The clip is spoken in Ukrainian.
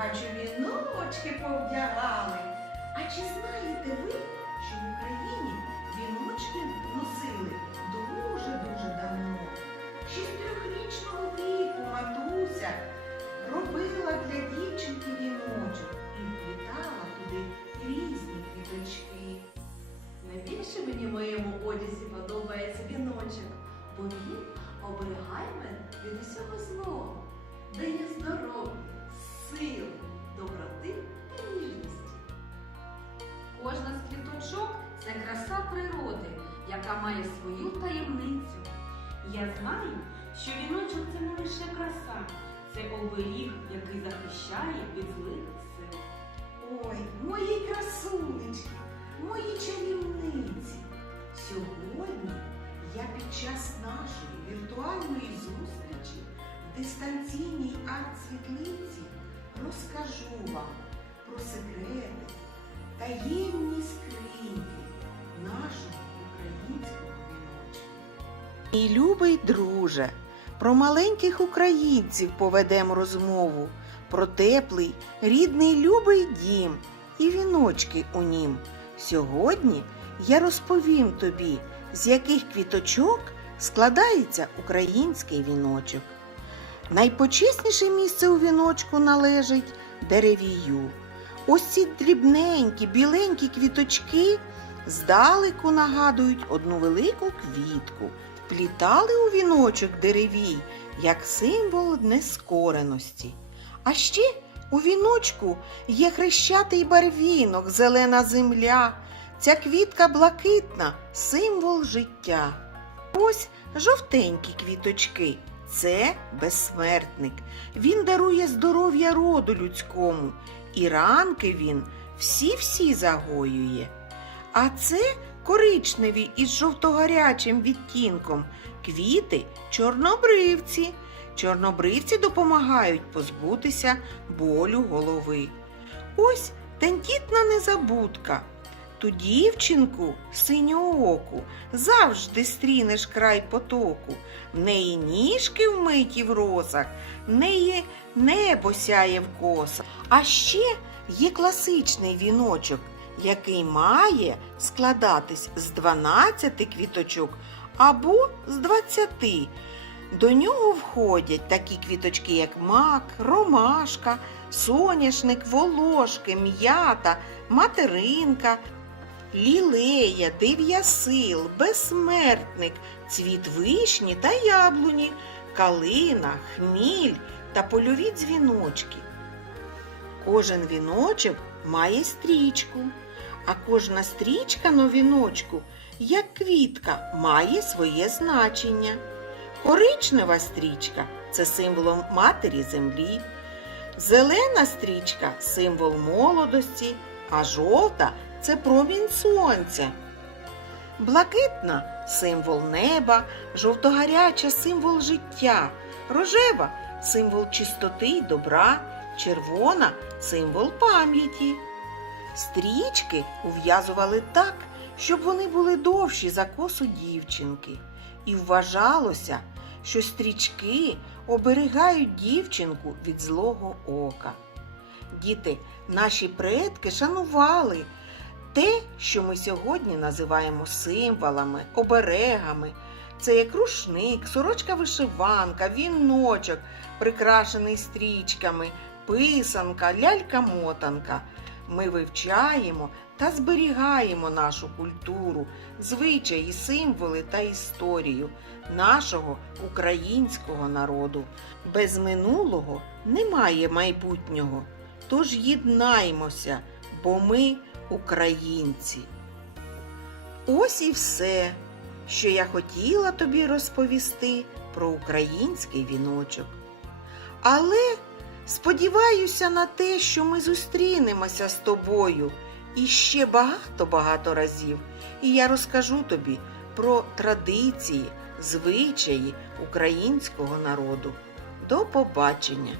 бачу, віночки повдягали. А чи знаєте ви, що в Україні віночки носили дуже-дуже давно? Ще з трьохрічного віку матуся робила для дівчинки віночок і вплітала туди різні квіточки. Найбільше мені в моєму одязі подобається віночок, природи, яка має свою таємницю. Я знаю, що віночок це не лише краса, це оберіг, який захищає від злих сил. Ой, мої красунечки, мої чарівниці. Сьогодні я під час нашої віртуальної зустрічі в дистанційній арт-світлиці розкажу вам про секрети, таємні скриньки Мій любий друже, про маленьких українців поведемо розмову, про теплий, рідний любий дім і віночки у нім. Сьогодні я розповім тобі, з яких квіточок складається український віночок. Найпочесніше місце у віночку належить деревію. Ось ці дрібненькі, біленькі квіточки здалеку нагадують одну велику квітку. Плітали у віночок деревій як символ нескореності. А ще у віночку є хрещатий барвінок, зелена земля. Ця квітка блакитна символ життя. Ось жовтенькі квіточки. Це безсмертник. Він дарує здоров'я роду людському, і ранки він всі-всі загоює. А це коричневі із жовтогарячим відтінком. Квіти чорнобривці. Чорнобривці допомагають позбутися болю голови. Ось тендітна незабудка. Ту дівчинку синьооку завжди стрінеш край потоку. В неї ніжки вмиті в росах, в неї небо сяє в косах. А ще є класичний віночок, який має складатись з 12 квіточок або з 20. До нього входять такі квіточки, як мак, ромашка, соняшник, волошки, м'ята, материнка, лілея, дев'ясил, безсмертник, цвіт вишні та яблуні, калина, хміль та польові дзвіночки. Кожен віночок має стрічку, а кожна стрічка на віночку, як квітка, має своє значення. Коричнева стрічка це символ матері землі. Зелена стрічка символ молодості, а жовта це промінь сонця. Блакитна символ неба, жовтогаряча символ життя, рожева символ чистоти й добра, червона символ пам'яті. Стрічки ув'язували так, щоб вони були довші за косу дівчинки. І вважалося, що стрічки оберігають дівчинку від злого ока. Діти, наші предки шанували те, що ми сьогодні називаємо символами, оберегами. Це як рушник, сорочка вишиванка, віночок, прикрашений стрічками, писанка, лялька-мотанка. Ми вивчаємо та зберігаємо нашу культуру, звичаї, символи та історію нашого українського народу. Без минулого немає майбутнього. Тож єднаймося, бо ми українці. Ось і все, що я хотіла тобі розповісти про український віночок. Але сподіваюся на те, що ми зустрінемося з тобою іще багато-багато разів, і я розкажу тобі про традиції, звичаї українського народу. До побачення!